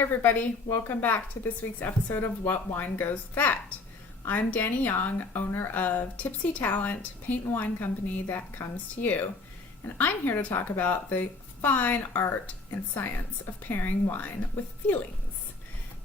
Hi everybody, welcome back to this week's episode of What Wine Goes That. I'm Dani Young, owner of Tipsy Talent, paint and wine company that comes to you. And I'm here to talk about the fine art and science of pairing wine with feelings.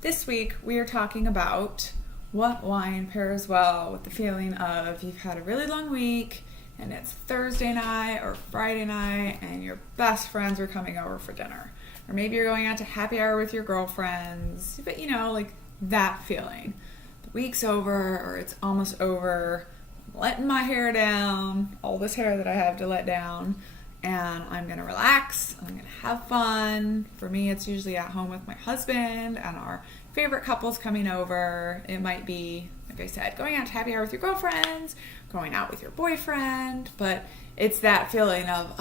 This week we are talking about what wine pairs well with the feeling of you've had a really long week and it's Thursday night or Friday night and your best friends are coming over for dinner. Or maybe you're going out to happy hour with your girlfriends, but like that feeling. The week's over or it's almost over, I'm letting my hair down, all this hair that I have to let down, and I'm going to relax, I'm going to have fun. For me, it's usually at home with my husband and our favorite couples coming over. It might be, like I said, going out to happy hour with your girlfriends, going out with your boyfriend, but it's that feeling of,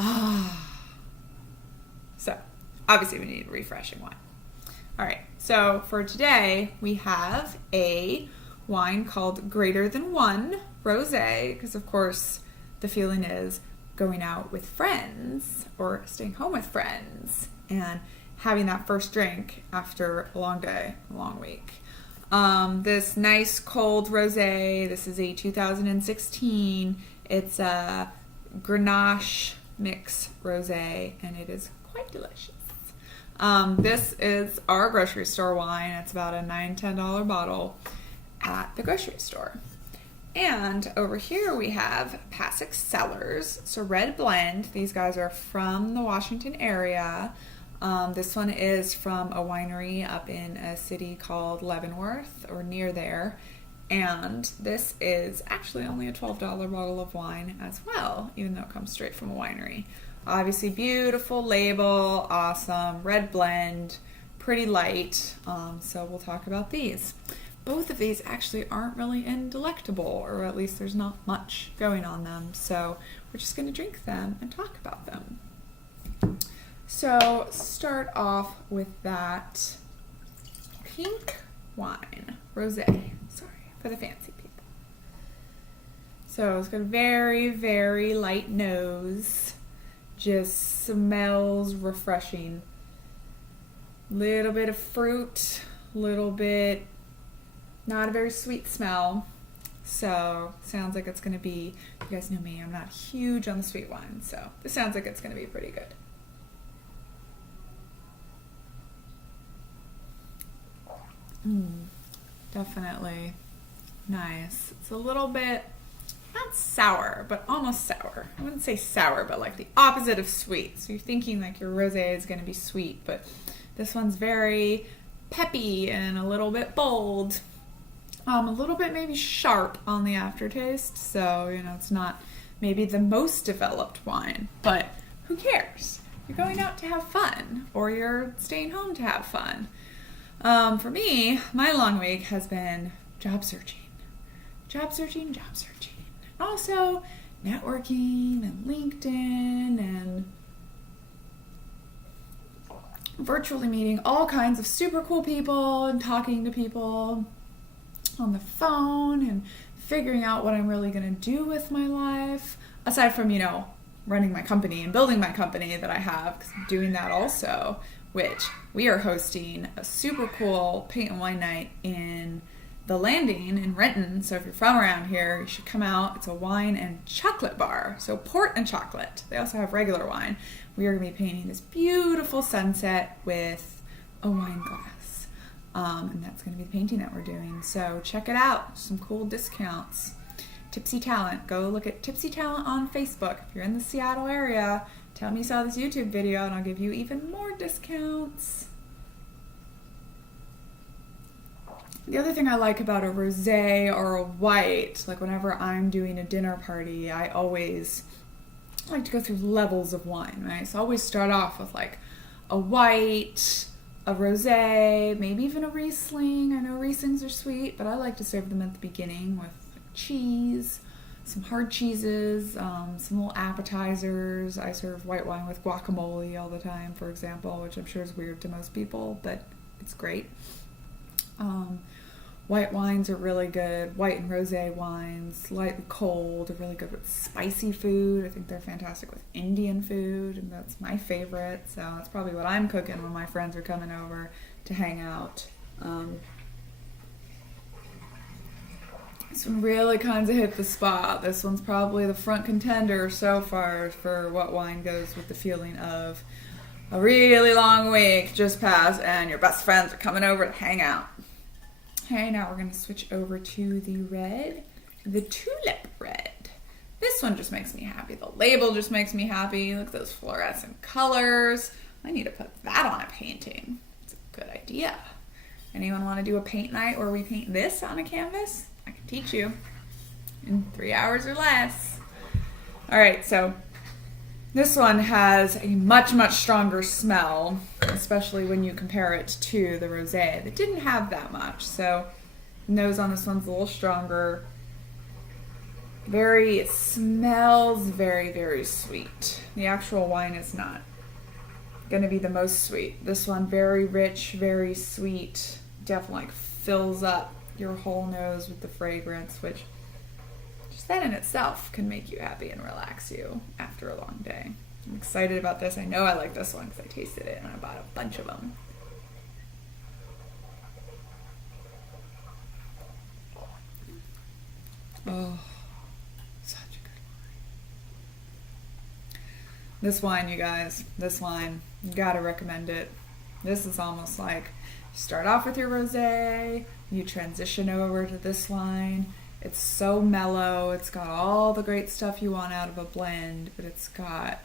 So, obviously we need refreshing wine. All right, so for today, we have a wine called Greater Than One Rosé, because of course the feeling is going out with friends or staying home with friends and having that first drink after a long day, a long week. This nice cold rosé, this is a 2016. It's a Grenache mix rosé, and it is quite delicious. This is our grocery store wine. It's about a $9-10 bottle at the grocery store. And over here we have Pasek Cellars. It's a red blend. These guys are from the Washington area. This one is from a winery up in a city called Leavenworth, or near there. And this is actually only a $12 bottle of wine as well, even though it comes straight from a winery. Obviously beautiful label, awesome, red blend, pretty light. So we'll talk about these. Both of these actually aren't really indelectable, or at least there's not much going on them. So we're just going to drink them and talk about them. So start off with that pink wine, rosé. Sorry for the fancy people. So it's got a very, very light nose. Just smells refreshing. Little bit of fruit, little bit, not a very sweet smell. So sounds like it's going to be, you guys know me, I'm not huge on the sweet wine, so this sounds like it's going to be pretty good. Definitely nice. It's a little bit, not sour, but almost sour. I wouldn't say sour, but like the opposite of sweet. So you're thinking like your rosé is going to be sweet, but this one's very peppy and a little bit bold. A little bit maybe sharp on the aftertaste. So, it's not maybe the most developed wine, but who cares? You're going out to have fun, or you're staying home to have fun. For me, my long week has been job searching. Also, networking and LinkedIn and virtually meeting all kinds of super cool people and talking to people on the phone and figuring out what I'm really going to do with my life. Aside from, running my company and building my company that I have, 'cause I'm doing that also, which we are hosting a super cool paint and wine night in the Landing in Renton. So if you're from around here, you should come out. It's a wine and chocolate bar. So port and chocolate. They also have regular wine. We are going to be painting this beautiful sunset with a wine glass. And that's going to be the painting that we're doing. So check it out. Some cool discounts. Tipsy Talent. Go look at Tipsy Talent on Facebook. If you're in the Seattle area, tell me you saw this YouTube video and I'll give you even more discounts. The other thing I like about a rosé or a white, like whenever I'm doing a dinner party, I always like to go through levels of wine, right? So I always start off with like a white, a rosé, maybe even a Riesling. I know Rieslings are sweet, but I like to serve them at the beginning with cheese, some hard cheeses, some little appetizers. I serve white wine with guacamole all the time, for example, which I'm sure is weird to most people, but it's great. White wines are really good. White and rosé wines, light and cold, are really good with spicy food. I think they're fantastic with Indian food, and that's my favorite. So that's probably what I'm cooking when my friends are coming over to hang out. This one really kind of hit the spot. This one's probably the front contender so far for what wine goes with the feeling of a really long week just passed and your best friends are coming over to hang out. Okay, now we're going to switch over to the red, the tulip red. This one just makes me happy. The label just makes me happy. Look at those fluorescent colors. I need to put that on a painting. It's a good idea. Anyone want to do a paint night where we paint this on a canvas? I can teach you in 3 hours or less. All right, so this one has a much, much stronger smell, especially when you compare it to the rosé that didn't have that much. So the nose on this one's a little stronger. It smells very, very sweet. The actual wine is not going to be the most sweet. This one, very rich, very sweet. Definitely fills up your whole nose with the fragrance, which just that in itself can make you happy and relax you after a long day. I'm excited about this. I know I like this one because I tasted it and I bought a bunch of them. Oh, such a good wine. This wine, you guys, this wine, you gotta recommend it. This is almost like you start off with your rosé, you transition over to this wine. It's so mellow. It's got all the great stuff you want out of a blend, but it's got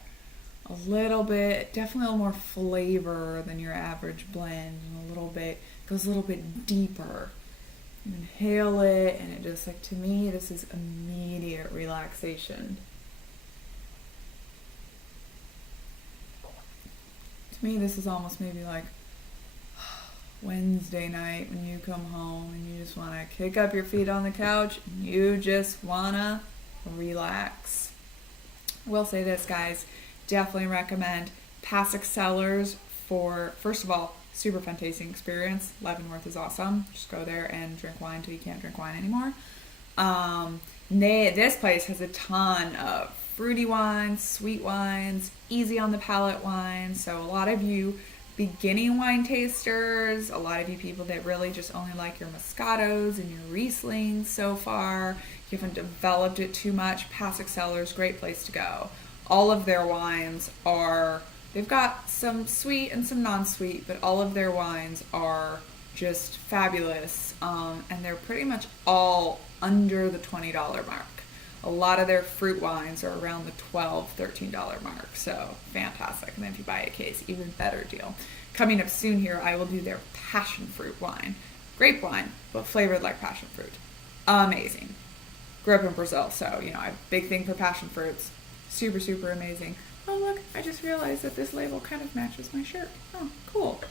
a little bit, definitely a little more flavor than your average blend, and goes a little bit deeper. You inhale it, and it just, like, to me, this is immediate relaxation. To me, this is almost maybe like Wednesday night when you come home and you just want to kick up your feet on the couch and you just want to relax. I will say this, guys, definitely recommend Pasek Cellars for, first of all, super fun tasting experience. Leavenworth is awesome. Just go there and drink wine till you can't drink wine anymore. This place has a ton of fruity wines, sweet wines, easy on the palate wines. So a lot of you beginning wine tasters, a lot of you people that really just only like your Moscatos and your Rieslings so far, you haven't developed it too much, Pasek Cellars, great place to go. All of their wines they've got some sweet and some non-sweet, but all of their wines are just fabulous, and they're pretty much all under the $20 mark. A lot of their fruit wines are around the $12, $13 mark, so fantastic. And then if you buy a case, even better deal. Coming up soon here, I will do their passion fruit wine. Grape wine, but flavored like passion fruit. Amazing. Grew up in Brazil, so, I have a big thing for passion fruits. Super, super amazing. Oh, look, I just realized that this label kind of matches my shirt. Oh, cool.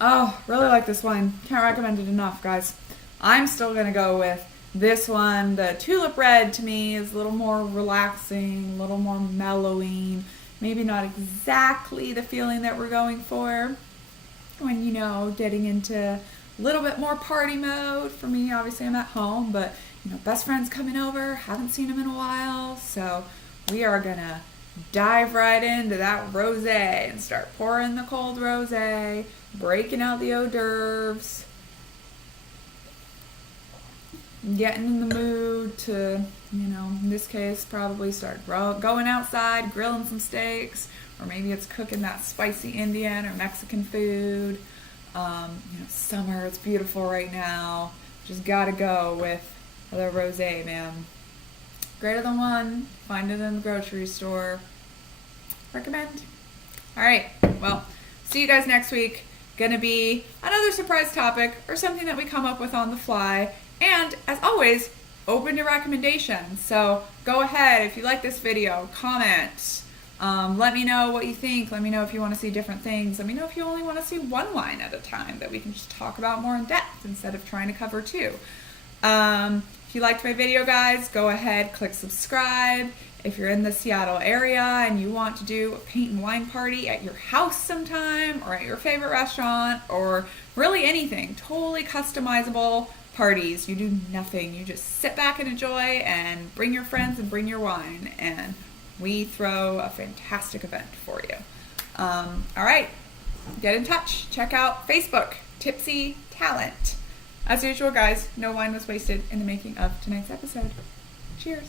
Oh, really like this wine. Can't recommend it enough, guys. I'm still going to go with this one. The Tulip Red, to me, is a little more relaxing, a little more mellowing. Maybe not exactly the feeling that we're going for when, getting into a little bit more party mode. For me, obviously, I'm at home, but, best friend's coming over. Haven't seen him in a while. So we are going to dive right into that rosé and start pouring the cold rosé, breaking out the hors d'oeuvres, getting in the mood to, in this case, probably start going outside, grilling some steaks, or maybe it's cooking that spicy Indian or Mexican food. Summer, it's beautiful right now. Just gotta go with the rosé, man. Greater than one, find it in the grocery store. Recommend. All right, well, see you guys next week. Gonna be another surprise topic or something that we come up with on the fly. And as always, open to recommendations. So go ahead, if you like this video, comment. Let me know what you think. Let me know if you want to see different things. Let me know if you only want to see one wine at a time that we can just talk about more in depth instead of trying to cover two. If you liked my video, guys, go ahead, click subscribe, if you're in the Seattle area and you want to do a paint and wine party at your house sometime or at your favorite restaurant or really anything, totally customizable parties. You do nothing. You just sit back and enjoy and bring your friends and bring your wine, and we throw a fantastic event for you. All right, get in touch. Check out Facebook, Tipsy Talent. As usual, guys, no wine was wasted in the making of tonight's episode. Cheers.